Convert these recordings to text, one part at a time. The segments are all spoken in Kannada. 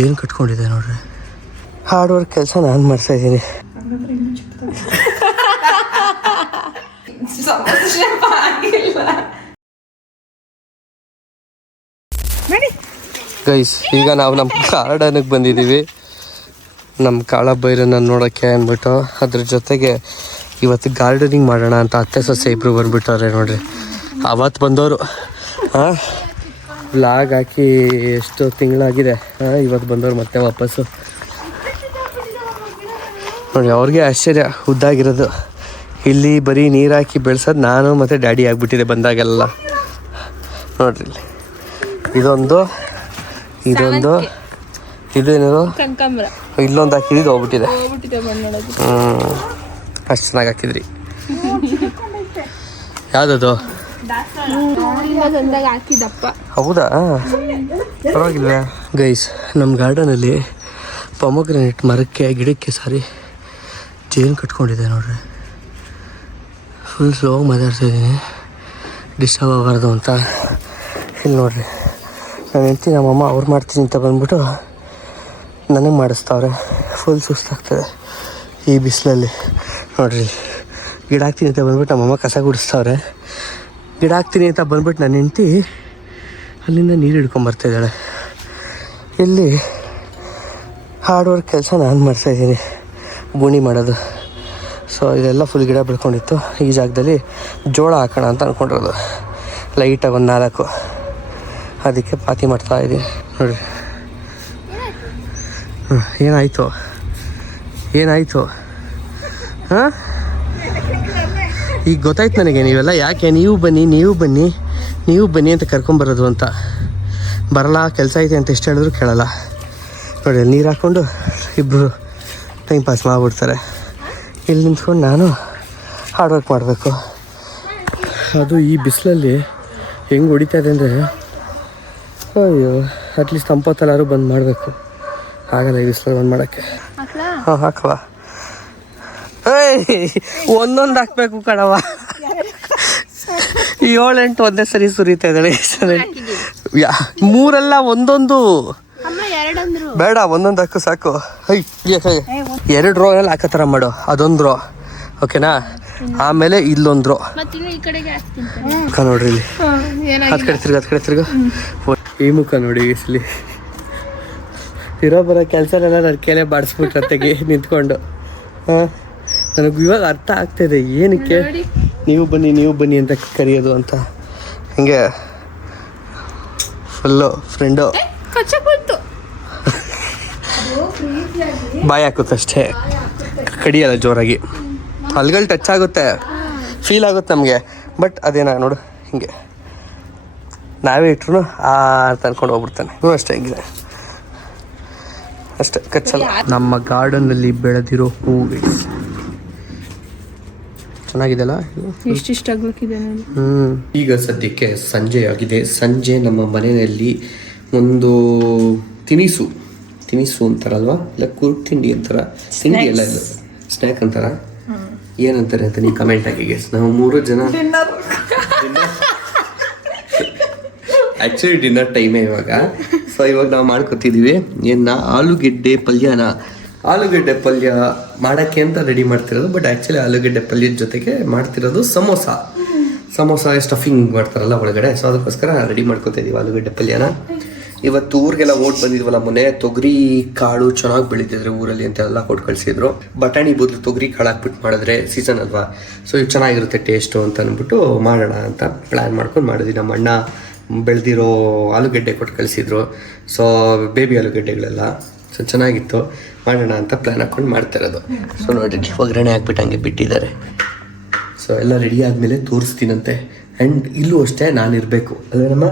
ಚೇನ್ ಕಟ್ಕೊಂಡಿದೆ ನೋಡ್ರಿ. ಹಾರ್ಡ್ ವರ್ಕ್ ಕೆಲಸ ನಾನು ಮಾಡ್ತಾ ಇದ್ದೀನಿ. ಗೈಸ್, ಈಗ ನಾವು ನಮ್ಮ ಗಾರ್ಡನ್ಗೆ ಬಂದಿದ್ದೀವಿ, ನಮ್ಮ ಕಾಳಭೈರನ ನೋಡೋಕ್ಕೆ ಅಂದ್ಬಿಟ್ಟು. ಅದ್ರ ಜೊತೆಗೆ ಇವತ್ತು ಗಾರ್ಡನಿಂಗ್ ಮಾಡೋಣ ಅಂತ ಅತ್ತೆ ಸೊಸೆ ಇಬ್ಬರು ಬಂದುಬಿಟ್ಟವ್ರೆ ನೋಡ್ರಿ. ಅವತ್ತು ಬಂದವರು ವ್ಲಾಗ್ ಹಾಕಿ ಎಷ್ಟು ತಿಂಗಳಾಗಿದೆ, ಇವತ್ತು ಬಂದವರು ಮತ್ತೆ ವಾಪಸ್ಸು ನೋಡಿ. ಅವ್ರಿಗೆ ಆಶ್ಚರ್ಯ, ಉದ್ದಾಗಿರೋದು. ಇಲ್ಲಿ ಬರೀ ನೀರು ಹಾಕಿ ಬೆಳೆಸೋದು ನಾನು ಮತ್ತು ಡ್ಯಾಡಿ ಆಗಿಬಿಟ್ಟಿದೆ ಬಂದಾಗೆಲ್ಲ ನೋಡ್ರಿ. ಇಲ್ಲಿ ಇದೊಂದು ಇದೇನಿದು ಇಲ್ಲೊಂದು ಹಾಕಿದ್ದು ಹೋಗ್ಬಿಟ್ಟಿದೆ. ಅಷ್ಟು ಚೆನ್ನಾಗಿ ಹಾಕಿದ್ರಿ. ಯಾವುದದು? ಹೌದಾ, ಪರವಾಗಿಲ್ಲ. ಗೈಸ್, ನಮ್ಮ ಗಾರ್ಡನಲ್ಲಿ ಪೊಮೊಗ್ರಾನೇಟ್ ಮರಕ್ಕೆ ಗಿಡಕ್ಕೆ ಚೇನ್ ಕಟ್ಕೊಂಡಿದೆ ನೋಡ್ರಿ. ಫುಲ್ ಸ್ಲೋ ಮಾತಾಡ್ತಾಯಿದ್ದೀನಿ, ಡಿಸ್ಟರ್ಬ್ ಆಗಬಾರ್ದು ಅಂತ. ಇಲ್ಲಿ ನೋಡ್ರಿ, ನಾನು ಹೆಂಡ್ತಿ ನಮ್ಮಮ್ಮ ಅವ್ರು ಮಾಡ್ತೀನಿ ಅಂತ ಬಂದ್ಬಿಟ್ಟು ನನಗೆ ಮಾಡಿಸ್ತಾವ್ರೆ. ಫುಲ್ ಸುಸ್ತಾಗ್ತದೆ ಈ ಬಿಸಿಲಲ್ಲಿ ನೋಡ್ರಿ. ಗಿಡ ಹಾಕ್ತೀನಿ ಅಂತ ಬಂದ್ಬಿಟ್ಟು ನಮ್ಮಮ್ಮ ಕಸ ಗುಡಿಸ್ತಾವ್ರೆ. ಗಿಡ ಹಾಕ್ತೀನಿ ಅಂತ ಬಂದ್ಬಿಟ್ಟು ನನ್ನ ಹೆಂಡ್ತಿ ಅಲ್ಲಿಂದ ನೀರು ಹಿಡ್ಕೊಂಬರ್ತಾಯಿದ್ದಾಳೆ. ಇಲ್ಲಿ ಹಾರ್ಡ್ ವರ್ಕ್ ಕೆಲಸ ನಾನು ಮಾಡ್ತಾಯಿದ್ದೀನಿ, ಬೂಣಿ ಮಾಡೋದು. ಸೊ ಇದೆಲ್ಲ ಫುಲ್ ಗಿಡ ಬೆಳ್ಕೊಂಡಿತ್ತು. ಈ ಜಾಗದಲ್ಲಿ ಜೋಳ ಹಾಕೋಣ ಅಂತ ಅಂದ್ಕೊಂಡಿರೋದು, ಲೈಟಾಗಿ ಒಂದು 4. ಅದಕ್ಕೆ ಪಾತಿ ಮಾಡ್ತಾಯಿದ್ದೀನಿ ನೋಡಿ. ಏನಾಯಿತು ಹಾಂ? ಈಗ ಗೊತ್ತಾಯ್ತು ನನಗೆ ನೀವೆಲ್ಲ ಯಾಕೆ ನೀವು ಬನ್ನಿ ಅಂತ ಕರ್ಕೊಂಬರೋದು ಅಂತ. ಬರಲ್ಲ, ಕೆಲಸ ಐತೆ ಅಂತ ಎಷ್ಟು ಹೇಳಿದ್ರು ಕೇಳಲ್ಲ ನೋಡಿ. ನೀರು ಹಾಕ್ಕೊಂಡು ಇಬ್ಬರು ಟೈಮ್ ಪಾಸ್ ಮಾಡಿಬಿಡ್ತಾರೆ. ಇಲ್ಲಿ ನಿಂತ್ಕೊಂಡು ನಾನು ಹಾರ್ಡ್ ವರ್ಕ್ ಮಾಡಬೇಕು. ಅದು ಈ ಬಿಸಿಲಲ್ಲಿ ಹೆಂಗೆ ಹೊಡಿತಾ ಇದೆ ಅಂದರೆ, ಅಯ್ಯೋ, ಅಟ್ಲೀಸ್ಟ್ ತಂಪತ್ತಲ್ಲಾದ್ರು ಬಂದು ಮಾಡಬೇಕು. ಆಗಲ್ಲ ಈ ಬಿಸಿಲಲ್ಲಿ ಬಂದು ಮಾಡೋಕ್ಕೆ. ಹಾಂ, ಹಾಕವ. ಒಂದೊಂದು ಹಾಕ್ಬೇಕು ಕಣವ. 7-8 ಒಂದೇ ಸರಿ ಸುರಿತಾ ಇದ್ದಾಳೆ. 3 ಒಂದೊಂದು ಬೇಡ, ಒಂದೊಂದು ಹಾಕು ಸಾಕು. 2 ರೋನಲ್ಲಿ ಹಾಕೋ ಥರ ಮಾಡು. ಅದೊಂದು ರೋ, ಓಕೆನಾ? ಆಮೇಲೆ ಇಲ್ಲೊಂದು ರೋ ನೋಡ್ರಿ. ಇಲ್ಲಿ ಹತ್ತು ಕಡೆ ತಿರ್ಗ ಈ ಮುಖ ನೋಡಿ. ಇಲ್ಲಿ ಬರೋ ಕೆಲಸನೆಲ್ಲ ನನ್ನ ಕೇಳೇ ಬಾಡಿಸ್ಬಿಟ್ರೆ ತೆಗಿ ನಿಂತ್ಕೊಂಡು. ನನಗೆ ಇವಾಗ ಅರ್ಥ ಆಗ್ತಾಯಿದೆ ಏನಕ್ಕೆ ನೀವು ಬನ್ನಿ ಅಂತ ಕರೆಯೋದು ಅಂತ. ಹಂಗೆ ಫುಲ್ಲು ಫ್ರೆಂಡು ಬಾಯಿ ಹಾಕುತ್ತಷ್ಟೇ, ಕಡಿಯಲ್ಲ ಜೋರಾಗಿ. ಹಲ್ಗಳು ಟಚ್ ಆಗುತ್ತೆ, ಫೀಲ್ ಆಗುತ್ತೆ ನಮಗೆ. ಬಟ್ ಅದೇನ ನೋಡು, ಹಿಂಗೆ ನಾವೇ ಇಟ್ರು ಅಂತ ಅಂದ್ಕೊಂಡು ಹೋಗ್ಬಿಡ್ತಾನೆ. ಅಷ್ಟೇ, ಹಿಂಗಿದೆ ಅಷ್ಟೇ, ಕಚ್ಚಲ್ಲ. ನಮ್ಮ ಗಾರ್ಡನ್ನಲ್ಲಿ ಬೆಳೆದಿರೋ ಹೂವು ಚೆನ್ನಾಗಿದೆಲ್ಲ, ಈಗ ಸದ್ಯಕ್ಕೆ ಸಂಜೆ ಆಗಿದೆ. ಸಂಜೆ ನಮ್ಮ ಮನೆಯಲ್ಲಿ ಒಂದು ತಿನಿಸು ಅಂತಾರಲ್ವಾ, ಇಲ್ಲ ಕುರುಕ್ ತಿಂಡಿ ಅಂತಾರ, ತಿಂಡಿ ಎಲ್ಲ ಇಲ್ಲ, ಸ್ನ್ಯಾಕ್ ಅಂತಾರ, ಏನಂತಾರೆ ಅಂತ ನೀವು ಕಮೆಂಟ್ ಆಗಿ ಗೆಸ್. ನಾವು 3 ಜನ ಆ್ಯಕ್ಚುಲಿ ಡಿನ್ನರ್ ಟೈಮೇ ಇವಾಗ. ಸೊ ಇವಾಗ ನಾವು ಮಾಡ್ಕೊತಿದ್ದೀವಿ ಆಲೂಗೆಡ್ಡೆ ಪಲ್ಯ ಮಾಡೋಕ್ಕೆ ಅಂತ ರೆಡಿ ಮಾಡ್ತಿರೋದು. ಬಟ್ ಆ್ಯಕ್ಚುಲಿ ಆಲೂಗೆಡ್ಡೆ ಪಲ್ಯದ ಜೊತೆಗೆ ಮಾಡ್ತಿರೋದು ಸಮೋಸ ಸ್ಟಫಿಂಗ್ ಮಾಡ್ತಾರಲ್ಲ ಒಳಗಡೆ. ಸೊ ಅದಕ್ಕೋಸ್ಕರ ರೆಡಿ ಮಾಡ್ಕೊತಿದ್ದೀವಿ ಆಲೂಗೆಡ್ಡೆ ಪಲ್ಯನ. ಇವತ್ತು ಊರಿಗೆಲ್ಲ ಓಟ್ ಬಂದಿದ್ವಲ್ಲ ಮೊನ್ನೆ, ತೊಗರಿ ಕಾಳು ಚೆನ್ನಾಗಿ ಬೆಳೀತಿದ್ರೆ ಊರಲ್ಲಿ ಅಂತ ಎಲ್ಲ ಕೊಟ್ಟು ಕಳಿಸಿದ್ರು. ಬಟಾಣಿ ಬದಲು ತೊಗರಿ ಕಾಳು ಹಾಕ್ಬಿಟ್ಟು ಮಾಡಿದ್ರೆ ಸೀಸನ್ ಅಲ್ವಾ, ಸೊ ಇದು ಚೆನ್ನಾಗಿರುತ್ತೆ ಟೇಸ್ಟು ಅಂತ ಅಂದ್ಬಿಟ್ಟು ಮಾಡೋಣ ಅಂತ ಪ್ಲ್ಯಾನ್ ಮಾಡ್ಕೊಂಡು ಮಾಡಿದ್ವಿ. ನಮ್ಮ ಅಣ್ಣ ಬೆಳೆದಿರೋ ಆಲೂಗೆಡ್ಡೆ ಕೊಟ್ಟು ಕಳಿಸಿದ್ರು. ಸೊ ಬೇಬಿ ಆಲೂಗೆಡ್ಡೆಗಳೆಲ್ಲ ಸೊ ಚೆನ್ನಾಗಿತ್ತು, ಮಾಡೋಣ ಅಂತ ಪ್ಲ್ಯಾನ್ ಹಾಕ್ಕೊಂಡು ಮಾಡ್ತಾ ಇರೋದು. ಸೊ ನೋಡಿ, ಒಗ್ಗರಣೆ ಹಾಕ್ಬಿಟ್ಟು ಹಂಗೆ ಬಿಟ್ಟಿದ್ದಾರೆ. ಸೊ ಎಲ್ಲ ರೆಡಿ ಆದಮೇಲೆ ತೋರಿಸ್ತೀನಂತೆ. ಆ್ಯಂಡ್ ಇಲ್ಲೂ ಅಷ್ಟೇ ನಾನಿರಬೇಕು ಅಲ್ವೇನಮ್ಮ?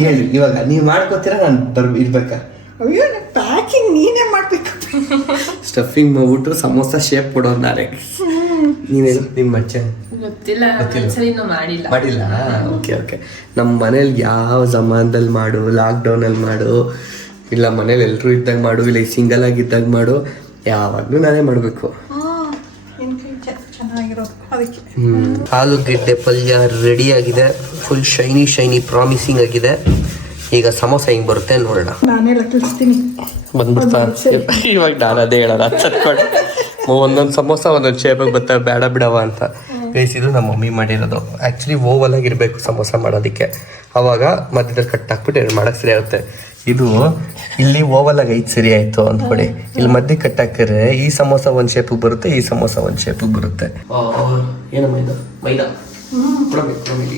ಹೇಳಿ, ಇವಾಗ ನೀವು ಮಾಡ್ಕೋತೀರಾ ನಾನು ಇರ್ಬೇಕಾ? ಅಯ್ಯೋ, ಪ್ಯಾಕಿಂಗ್ ನೀನೇ ಮಾಡ್ಬೇಕು. ಸ್ಟಫಿಂಗ್ ಮಾಡ್ಬಿಟ್ಟು ಸಮೋಸ ಶೇಪ್ ಕೊಡೋದು ನಾನೇ. ನೀವೇನು ನಿಮ್ಮ ಮಚ್ಚ ಗೊತ್ತಿಲ್ಲ, ಮಾಡಿಲ್ಲ. ಓಕೆ. ನಮ್ಮ ಮನೇಲಿ ಯಾವ ಜಮಾನದಲ್ಲಿ ಮಾಡು, ಲಾಕ್ಡೌನಲ್ಲಿ ಮಾಡು, ಇಲ್ಲ ಮನೇಲಿ ಎಲ್ಲರೂ ಇದ್ದಾಗ ಮಾಡು, ಇಲ್ಲ ಸಿಂಗಲ್ ಆಗಿದ್ದಾಗ ಮಾಡು, ಯಾವಾಗಲೂ ನಾನೇ ಮಾಡಬೇಕು. ಆಲೂಗೆಡ್ಡೆ ಪಲ್ಯ ರೆಡಿ ಆಗಿದೆ. ಫುಲ್ ಶೈನಿ ಪ್ರಾಮಿಸಿಂಗ್ ಆಗಿದೆ. ಈಗ ಸಮೋಸ ಹೆಂಗೆ ಬರುತ್ತೆ ನೋಡೋಣ. ನಾನೆಲ್ಲ ತಿಳಿಸ್ತೀನಿ. ಬಂದ್ಬಿಡ್ತಾ ಇವಾಗ ನಾನು ಅದೇ ಹೇಳೋಣ ಚಟ್ಕೊಂಡು ಒಂದೊಂದು ಸಮೋಸ ಒಂದೊಂದು ಶೇಪಿಗೆ ಬರ್ತವೆ, ಬೇಡ ಬಿಡವ ಅಂತ. ಗೈಸ್ ಇದು ನಮ್ಮ ಮಮ್ಮಿ ಮಾಡಿರೋದು. ಆ್ಯಕ್ಚುಲಿ ಓವಲಾಗಿರಬೇಕು ಸಮೋಸ ಮಾಡೋದಕ್ಕೆ, ಆವಾಗ ಮಧ್ಯದಲ್ಲಿ ಕಟ್ ಹಾಕ್ಬಿಟ್ಟು ಎರಡು ಮಾಡೋಕ್ಕೆ ಸರಿ ಆಗುತ್ತೆ. ಇದು ಇಲ್ಲಿ ಓವಲಾಗಿ ಐದು ಸರಿ ಆಯಿತು ಅಂದ್ಕೊಡಿ, ಇಲ್ಲಿ ಮಧ್ಯೆ ಕಟ್ ಹಾಕಿದ್ರೆ ಈ ಸಮೋಸ ಒಂದು ಶೇಪಿಗೆ ಬರುತ್ತೆ, ಈ ಸಮೋಸ ಒಂದು ಶೇಪಿಗೆ ಬರುತ್ತೆ. ಏನಮ್ಮ ಇದು ಮೈದಾ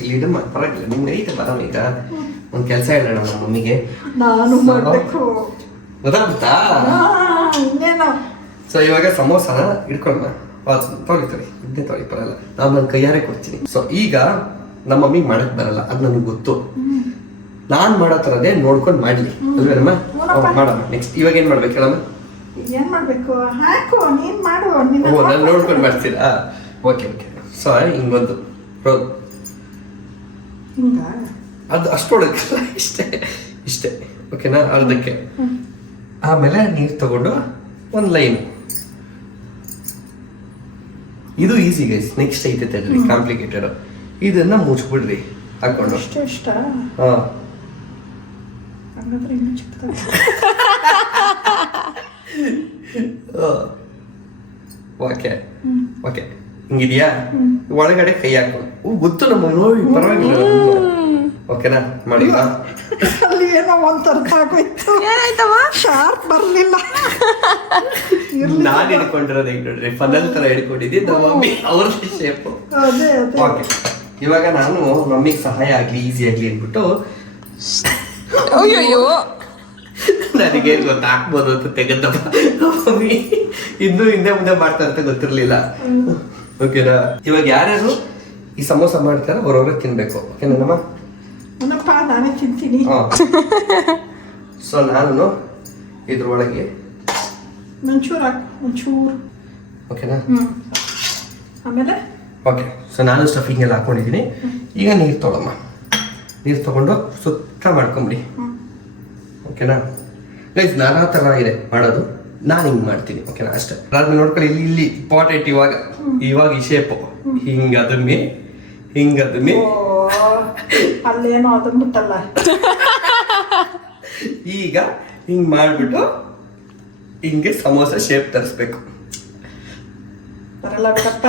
ಇಲ್ಲಿ ಪರವಾಗಿಲ್ಲ, ನಿಮ್ಗೆ ಐತೆ ಬರೋಣ. ಈಗ ಒಂದು ಕೆಲಸ ಹೇಳೋಣ ನಮ್ಮ ಮಮ್ಮಿಗೆ, ನಾನು ಮಾಡಬೇಕು ಗೊತ್ತಾಗುತ್ತಾ? ಸೊ ಇವಾಗ ಸಮೋಸನ ಇಟ್ಕೊಳ್ಳೋಣ. ತೊಳಿತಾರೆ ಇದನ್ನೇ ತೊಳಿ ಬರಲ್ಲ, ನಾನು ನನ್ನ ಕೈಯಾರೆ ಕೊಡ್ತೀನಿ. ಸೊ ಈಗ ನಮ್ಮ ಮಮ್ಮಿಗೆ ಮಾಡಕ್ ಬರಲ್ಲ, ಅದು ನನಗೆ ಗೊತ್ತು. ನಾನ್ ಮಾಡೋ ಥರದೇ ನೋಡ್ಕೊಂಡು ಮಾಡ್ಲಿ ಅಲ್ವೇನಮ್ಮ? ಮಾಡೋಣ. ನೆಕ್ಸ್ಟ್ ಇವಾಗ ಏನ್ ಮಾಡ್ಬೇಕು ಹೇಳಮ್ಮ? ಏನ್ ಮಾಡ್ಬೇಕು? ಹಾಕು, ನೀನ್ ಮಾಡು. ನಾನು ನೋಡ್ಕೊಂಡು ಮಾಡ್ತೀರಾ? Okay okay. ಸೊ ಹಿಂಗೊಂದು ರೋಲ್ ಅದು ಅಷ್ಟೊಳಗಲ್ಲ, ಇಷ್ಟೇ ಇಷ್ಟೇ ಓಕೆನಾ? ಅರ್ಧಕ್ಕೆ. ಆಮೇಲೆ ನೀರು ತಗೊಂಡು ಒಂದು ಲೈನ್. ಇದು ಈಸಿ ಗೈಸ್. ನೆಕ್ಸ್ಟ್ ಐತೆ ತಡ್ರಿ, ಕಾಂಪ್ಲಿಕೇಟೆಡ್. ಇದನ್ನ ಮುಚ್ಬಿಡ್ರಿ ಹಾಕೊಂಡು. ಇಷ್ಟ ಹಾ ಓಕೆ ಓಕೆ. ಹಿಂಗಿದ್ಯಾ? ಒಳಗಡೆ ಕೈ ಹಾಕು. ಗೊತ್ತು ನಮ್ಮ ನೋಡಿ, ಪರವಾಗಿಲ್ಲ. ಓಕೆನಾ? ಮಾಡಿ. ಅಲ್ಲಿ ಏನೋ ಒಂದ್ ಅರ್ಥ ಆಗೋಯ್ತು. ಏನಾಯ್ತವ? ಶಾರ್ಪ್ ಬರ್ಲಿಲ್ಲ. ನಾನ್ ಹಿಡ್ಕೊಂಡಿರೋದು ಹೆಂಗ್ ನೋಡ್ರಿ, ಫನಲ್ ತರ ಹಿಡ್ಕೊಂಡಿದ್ದೆ ನಮ್ಮ ಮಮ್ಮಿ ಅವ್ರ ಶೇಪ್. ಓಕೆ, ಇವಾಗ ನಾನು ಮಮ್ಮಿಗೆ ಸಹಾಯ ಆಗ್ಲಿ, ಈಸಿ ಆಗ್ಲಿ ಅಂದ್ಬಿಟ್ಟು ನನಗೇನು ಗೊತ್ತ ಹಾಕ್ಬೋದು ಅಂತ ತೆಗೆದಪ್ಪ. ಮಮ್ಮಿ ಇನ್ನೂ ಹಿಂದೆ ಮುಂದೆ ಮಾಡ್ತಾ ಅಂತ ಗೊತ್ತಿರ್ಲಿಲ್ಲ. ಓಕೆನಾ? ಇವಾಗ ಯಾರ್ಯಾರು ಈ ಸಮೋಸ ಮಾಡ್ತಾರ ಅವ್ರವ್ರೆ ತಿನ್ಬೇಕು. ಓಕೆನಮ್ಮ? ನಾನೇ ತಿಂತೀನಿ. ಸೊ ನಾನು ಇದ್ರೊಳಗೆ ಒಂಚೂರು ಓಕೆನಾ? ಆಮೇಲೆ ಓಕೆ. ಸೊ ನಾನು ಸ್ಟಫಿಂಗ್ ಎಲ್ಲ ಹಾಕೊಂಡಿದ್ದೀನಿ. ಈಗ ನೀರು ತೊಗೊಳಮ್ಮ. ನೀರು ತಗೊಂಡು ಸುತ್ತ ಮಾಡ್ಕೊಂಬಿಡಿ. ಓಕೆನಾ ಗೈಸ್? ನಾನಾ ಥರ ಇದೆ ಮಾಡೋದು, ನಾನು ಹಿಂಗೆ ಮಾಡ್ತೀನಿ. ಓಕೆನಾ? ಅಷ್ಟೇ. ಅದಾದ್ಮೇಲೆ ನೋಡ್ಕೊಳ್ಳಿ, ಇಲ್ಲಿ ಇಲ್ಲಿ ಇಂಪಾರ್ಟೆಂಟ್. ಇವಾಗ ಈ ಶೇಪು ಹಿಂಗದಮ್ಮಿ ಹಿಂಗದಮ್ಮಿ ಅಲ್ಲೇನೋ ಅದನ್ಬಿಟ್ಟಲ್ಲ. ಈಗ ಹಿಂಗ್ ಮಾಡ್ಬಿಟ್ಟು ಹಿಂಗೆ ಸಮೋಸ ಶೇಪ್ ತರಿಸ್ಬೇಕು. ಬರಲ್ಲ ಬಿಡಪ್ಪ.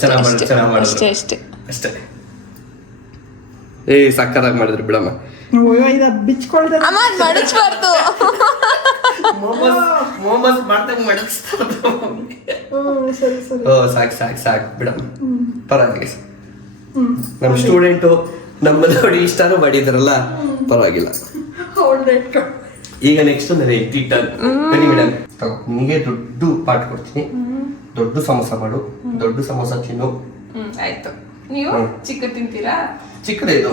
ಚೆನ್ನಾಗಿ ಅಷ್ಟೇ. ಸಕ್ಕತ್ತಾಗಿ ಮಾಡಿದ್ರಿ ಬಿಡಮ್ಮ. ಬಿಚ್ಕೊಳ್ದೆ ಮೋಮೋಸ್ ಮಾಡ್ದಂಗ್ ಮಾಡಿಸ್ತಾರೆ. ಸಾಕು ಬಿಡಮ್ಮ, ಪರವಾಗಿಲ್ಲ. ನಮ್ಮ ಸ್ಟೂಡೆಂಟು ನಮ್ಮ ನೋಡಿ ಇಷ್ಟಾನು ಮಾಡಿದ್ರಲ್ಲ, ಪರವಾಗಿಲ್ಲ. ಈಗ ನೆಕ್ಸ್ಟ್ ನಾನು ಬನ್ನಿ ಮೇಡಮ್, ನಿಮಗೆ ದೊಡ್ಡ ಪಾಟ್ ಕೊಡ್ತೀನಿ. ದೊಡ್ಡ ಸಮೋಸ ಮಾಡು, ದೊಡ್ಡ ಸಮೋಸ ತಿನ್ನು. ಆಯ್ತು. ನೀವು ಚಿಕ್ಕ ತಿಂತೀರಾ? ಚಿಕ್ಕದೇ ಇದು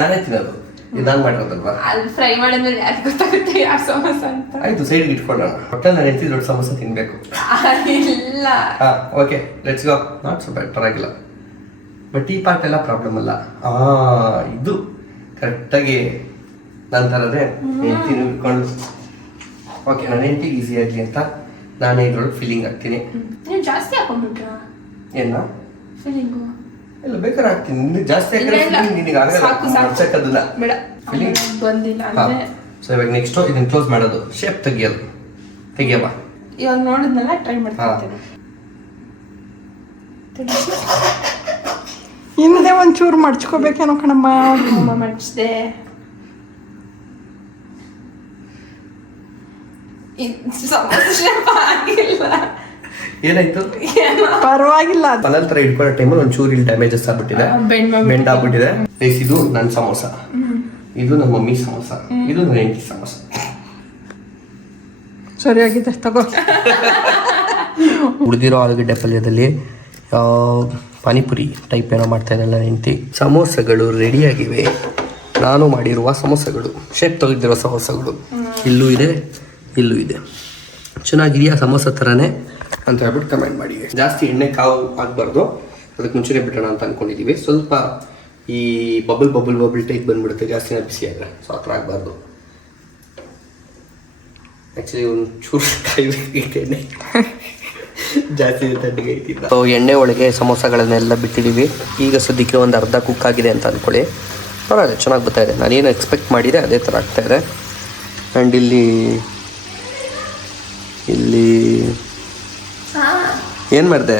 ನಾನೇ ತಿನ್ನೋದು. ಇದು ನಾನು ಮಾಡಿರೋದಲ್ವಾ? ಅಲ್ಲಿ ಫ್ರೈ ಮಾಡಿದ್ಮೇಲೆ ಯಾಕೆ ಗೊತ್ತಾಗುತ್ತೆ ಯಾರು ಸಮೋಸ ಅಂತ? ಆಯ್ತು, ಸೈಡ್ಗೆ ಇಟ್ಕೊಳ್ಳೋಣ. ಒಟ್ಟಲ್ಲಿ ನಾನು ಹೆಂಡತಿ ದೊಡ್ಡ ಸಮೋಸ ತಿನ್ಬೇಕು. ಇಲ್ಲ. ಹಾ okay, let's go. Not so ಬ್ಯಾಡ್, ಪರವಾಗಿಲ್ಲ. ಬಟ್ ಈ ಪಾರ್ಟ್ ಎಲ್ಲ ಪ್ರಾಬ್ಲಮ್ ಅಲ್ಲ. ಇದು ಕರೆಕ್ಟಾಗಿ ನನ್ನ ಥರದೇ ಹೆಂಡತಿ ಇಟ್ಕೊಂಡು. ಓಕೆ, ನನ್ನ ಹೆಂಡತಿಗೆ ಈಸಿ ಆಗಲಿ ಅಂತ ನಾನೇ ಇದ್ರೊಳಗೆ ಫೀಲಿಂಗ್ ಹಾಕ್ತೀನಿ. ನೀವು ಜಾಸ್ತಿ ಹಾಕೊಂಡ್ಬಿಟ್ರಾ? ಏನ ಫೀಲಿಂಗು? ಇಲ್ಲ, ಬೇಕಾದ್ರೆ ಹಾಕ್ತೀನಿ. ನಿನಗೆ ಜಾಸ್ತಿ ಹಾಕಿದ್ರೆ ನಿನಗೆ ಆಗಲ್ಲ. ಬೇಡ, ಫೀಲಿಂಗ್ ಬಂದಿಲ್ಲ ಅಂದ್ರೆ. ಸೊ ಇವಾಗ ನೆಕ್ಸ್ಟು ಇದನ್ನ ಕ್ಲೋಸ್ ಮಾಡೋದು, ಶೇಪ್ ತೆಗಿಯೋದು. ತೆಗಿಯವಾ? ಇವಾಗ ನೋಡಿದ್ನಲ್ಲ, ಟ್ರೈ ಮಾಡ್ತೀನಿ. ಹಿಂದೆ ಒಂಚೂರು ಮಡ್ಚ್ಕೋಬೇಕೇನೋ ಕಣಮ್ಮ. ಮಡ್ಚಿದೆ. ಏನಾಯ್ತು? ಪರವಾಗಿಲ್ಲ. ನಂತರ ಇಟ್ಕೊಳ್ಳೋ ಟೈಮಲ್ಲಿ ಒಂಚೂರು ಇಲ್ಲಿ ಡ್ಯಾಮೇಜಸ್ ಆಗ್ಬಿಟ್ಟಿದೆ, ಬೆಂಡ್ ಆಗ್ಬಿಟ್ಟಿದೆ. ಇದು ನನ್ನ ಸಮೋಸ, ಇದು ನಮ್ಮ ಮಮ್ಮಿ ಸಮೋಸ, ಇದು ನನ್ನ ಹೆಂಡತಿ ಸಮೋಸ. ಸರಿಯಾಗಿದೆ, ತಗೋ. ಉಳಿದಿರೋ ಆಲೂಗಡ್ಡೆ ಪಲ್ಯದಲ್ಲಿ ಪಾನಿಪುರಿ ಟೈಪ್ ಏನೋ ಮಾಡ್ತಾ ಇದ್ದಲ್ಲ ಹೆಂಡತಿ. ಸಮೋಸಗಳು ರೆಡಿಯಾಗಿವೆ. ನಾನು ಮಾಡಿರುವ ಸಮೋಸಗಳು, ಶೇಪ್ ತೆಗೆದಿರೋ ಸಮೋಸಗಳು. ಇಲ್ಲೂ ಇದೆ, ಇಲ್ಲೂ ಇದೆ. ಚೆನ್ನಾಗಿದೆಯಾ ಸಮೋಸ ಥರನೇ ಅಂತ ಹೇಳ್ಬಿಟ್ಟು ಕಮೆಂಟ್ ಮಾಡಿ. ಜಾಸ್ತಿ ಎಣ್ಣೆ ಕಾವು ಆಗಬಾರ್ದು, ಅದಕ್ಕೆ ಮುಂಚೆನೇ ಬಿಡೋಣ ಅಂತ ಅಂದ್ಕೊಂಡಿದ್ದೀವಿ. ಸ್ವಲ್ಪ ಈ ಬಬಲ್ ಟೈಪ್ ಬಂದ್ಬಿಡುತ್ತೆ ಜಾಸ್ತಿನ ಬಿಸಿ ಆದರೆ, ಸೊ ಆ ಥರ ಆಗಬಾರ್ದು. ಆ್ಯಕ್ಚುಲಿ ಒಂದು ಚೂರು ಕಾಯ್ಬೇಕು, ಎಣ್ಣೆ ಜಾಸ್ತಿ ತಣ್ಣಗೆ ಐತಿಲ್ಲ. ಸೊ ಎಣ್ಣೆ ಒಳಗೆ ಸಮೋಸಗಳನ್ನೆಲ್ಲ ಬಿಟ್ಟಿದ್ದೀವಿ. ಈಗ ಸದ್ಯಕ್ಕೆ ಒಂದು ಅರ್ಧ ಕುಕ್ ಆಗಿದೆ ಅಂತ ಅಂದ್ಕೊಳ್ಳಿ. ಪರವಾಗಿಲ್ಲ, ಚೆನ್ನಾಗಿ ಬರ್ತಾಯಿದೆ. ನಾನೇನು ಎಕ್ಸ್ಪೆಕ್ಟ್ ಮಾಡಿದೆ ಅದೇ ಥರ ಆಗ್ತಾಯಿದೆ. ಆ್ಯಂಡ್ ಇಲ್ಲಿ ಏನು ಮಾಡಿದೆ?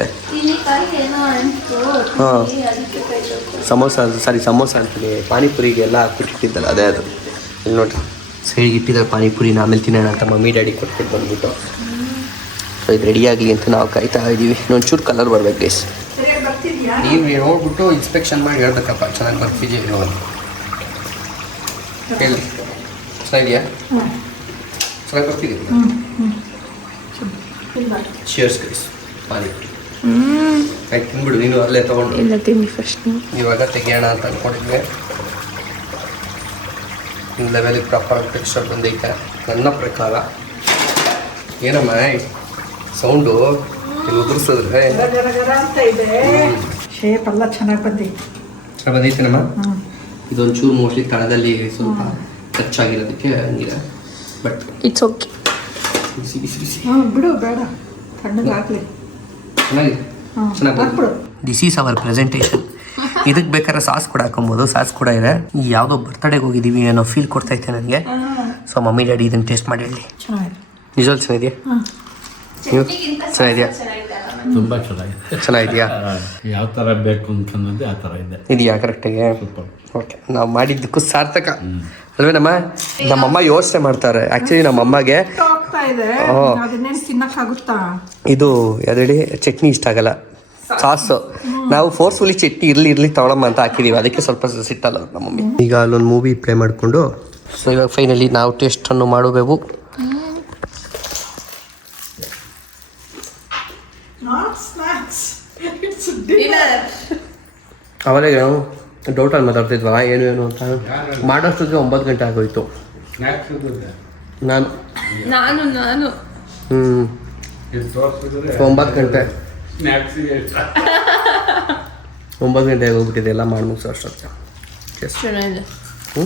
ಹಾಂ, ಸಮೋಸ ಅಂತೀನಿ, ಪಾನಿಪುರಿಗೆಲ್ಲ ಕೊಟ್ಟಿದ್ದಲ್ಲ ಅದೇ ಅದು. ಇಲ್ಲಿ ನೋಡಿರಿ ಸೈಡ್ಗೆ ಇಟ್ಟಿದ್ದಾರೆ ಪಾನಿಪುರಿನ, ಆಮೇಲೆ ತಿನ್ನೋಣ ಅಂತ ಮಮ್ಮಿ ಡ್ಯಾಡಿ ಕೊಟ್ಬಿಟ್ಟು ಬಂದ್ಬಿಟ್ಟು. ಸೊ ಇದು ರೆಡಿ ಆಗಲಿ ಅಂತ ನಾವು ಕಾಯ್ತಾ ಇದ್ದೀವಿ. ಇನ್ನೊಂಚೂರು ಕಲರ್ ಬರ್ಬೇಕು ಗೈಸ್. ನೀವು ನೋಡ್ಬಿಟ್ಟು ಇನ್ಸ್ಪೆಕ್ಷನ್ ಮಾಡಿ ಹೇಳ್ಬೇಕಪ್ಪ ಚೆನ್ನಾಗಿ ಬರ್ತಿದೆಯಾ ಇಲ್ಲೋ ಅಂತ ಹೇಳಿ. ಚೆನ್ನಾಗಿದೆಯಾ? ಚೆನ್ನಾಗಿ ಬರ್ತಿದೆಯಾ? ಶಿಯರ್ಸ್ ಗೈಸ್. ಪಾನಿಪುರಿ ಆಯ್ತು, ತಿನ್ಬಿಡು ನೀನು, ಅಲ್ಲೇ ತೊಗೊಂಡು. ಇಲ್ಲ, ತಿನ್ನಿ ಫಸ್ಟ್. ಇವಾಗ ತೆಗಿಯೋಣ ಅಂತ ಅಂದ್ಕೊಂಡಿದ್ವಿ. ಇನ್ನು ಲೆವೆಲಿಗೆ ಪ್ರಾಪರ್ ಟೆಕ್ಸ್ಚರ್ ಬಂದೈತೆ ನನ್ನ ಪ್ರಕಾರ. ಏನಮ್ಮ ಸೌಂಡು ಇಲ್ಲಿ ಉದುರಿಸಿದ್ರೆ ಅಂತ ಇದೆ. ಶೇಪ್ ಎಲ್ಲ ಚೆನ್ನಾಗಿ ಬಂದೈತೆ. ಚೆನ್ನಾಗಿ ಬಂದೈತೆ ನಮ್ಮ. ಇದೊಂಚೂರು ಮೋಸ್ಟ್ಲಿ ತಳದಲ್ಲಿ ಸ್ವಲ್ಪ ಟಚ್ ಆಗಿರೋದಕ್ಕೆ ಹಂಗಿದೆ. But it's okay. ಬಿಸಿ ಬಿಸಿ ಬಿಸಿ. ಬಿಡು, ಬೇಡ, ತಣ್ಣಗಾಗಲಿ. ಚೆನ್ನಾಗಿದೆ, ಚೆನ್ನಾಗಿ ಹಾಕ್ಬಿಡು. This is our presentation. ಇದಕ್ಕೆ ಬೇಕಾದ್ರೆ ಸಾಸ್ ಕೂಡ ಹಾಕೊಬೋದು. ಸಾಸ್ ಕೂಡ ಇದೆ. ಯಾವುದೋ ಬರ್ತಡೇಗೆ ಹೋಗಿದ್ದೀವಿ ಅನ್ನೋ ಫೀಲ್ ಕೊಡ್ತೈತೆ ನನಗೆ. ಸೊ ಮಮ್ಮಿ ಡ್ಯಾಡಿ ಇದನ್ನು ಟೇಸ್ಟ್ ಮಾಡಿ ಹೇಳಿ. ಚೆನ್ನಾಗಿದೆ. ನಿಜವಾಗ್ಲೂ ಚೆನ್ನಾಗಿದೆಯಾ? ನೀವು ಚೆನ್ನಾಗಿದೆಯಾ? ತುಂಬ ಚೆನ್ನಾಗಿದೆ. ಚೆನ್ನಾಗಿದೆಯಾ? ಯಾವ ಥರ ಬೇಕು ಅಂತಂದ್ರೆ ಆ ಥರ ಇದೆ. ಇದೆಯಾ ಕರೆಕ್ಟಾಗಿ? ಸೂಪರ್. ಓಕೆ, ನಾವು ಮಾಡಿದ್ದಕ್ಕೂ ಸಾರ್ಥಕ ಅಲ್ವೇನಮ್ಮ? ನಮ್ಮಮ್ಮ ಯೋಚನೆ ಮಾಡ್ತಾರೆ ಆ್ಯಕ್ಚುಲಿ ನಮ್ಮಮ್ಮಗೆ ಹೋಗ್ತಾ ಇದೆ, ಅದನ್ನೇನು ತಿನ್ನಕ್ಕಾಗುತ್ತಾ? ಇದು ಯಾವ್ದೇಳಿ ಚಟ್ನಿ ಇಷ್ಟ ಆಗಲ್ಲ, ಸಾಸು. ನಾವು ಫೋರ್ಸ್ಫುಲಿ ಚಟ್ನಿ ಇರಲಿ ತಗೊಳಮ್ಮ ಅಂತ ಹಾಕಿದ್ದೀವಿ, ಅದಕ್ಕೆ ಸ್ವಲ್ಪ ಸಿಟ್ಟಲ್ಲ ನಮ್ಮ ಮಮ್ಮಿ. ಈಗ ಅಲ್ಲೊಂದು ಮೂವಿ ಪ್ಲೇ ಮಾಡಿಕೊಂಡು ಸೊ ಇವಾಗ ಫೈನಲಿ ನಾವು ಟೇಸ್ಟನ್ನು ಮಾಡಬೇಕು. ಅವಾಗ ನಾವು ಡೌಟಲ್ಲಿ ಮಾತಾಡ್ತಿದ್ವಾ ಏನು ಅಂತ. ಮಾಡೋಷ್ಟೊತ್ತಿಗೆ 9 ಗಂಟೆ ಆಗೋಯ್ತು. ನಾನು 9 ಗಂಟೆ 9 ಗಂಟೆ ಆಗೋಗ್ಬಿಟ್ಟಿದೆ ಎಲ್ಲ ಮಾಡಿ ಮುಗಿಸೋ ಅಷ್ಟೊತ್ತಿಗೆ. ಚೆನ್ನಾಗಿದೆ. ಹ್ಞೂ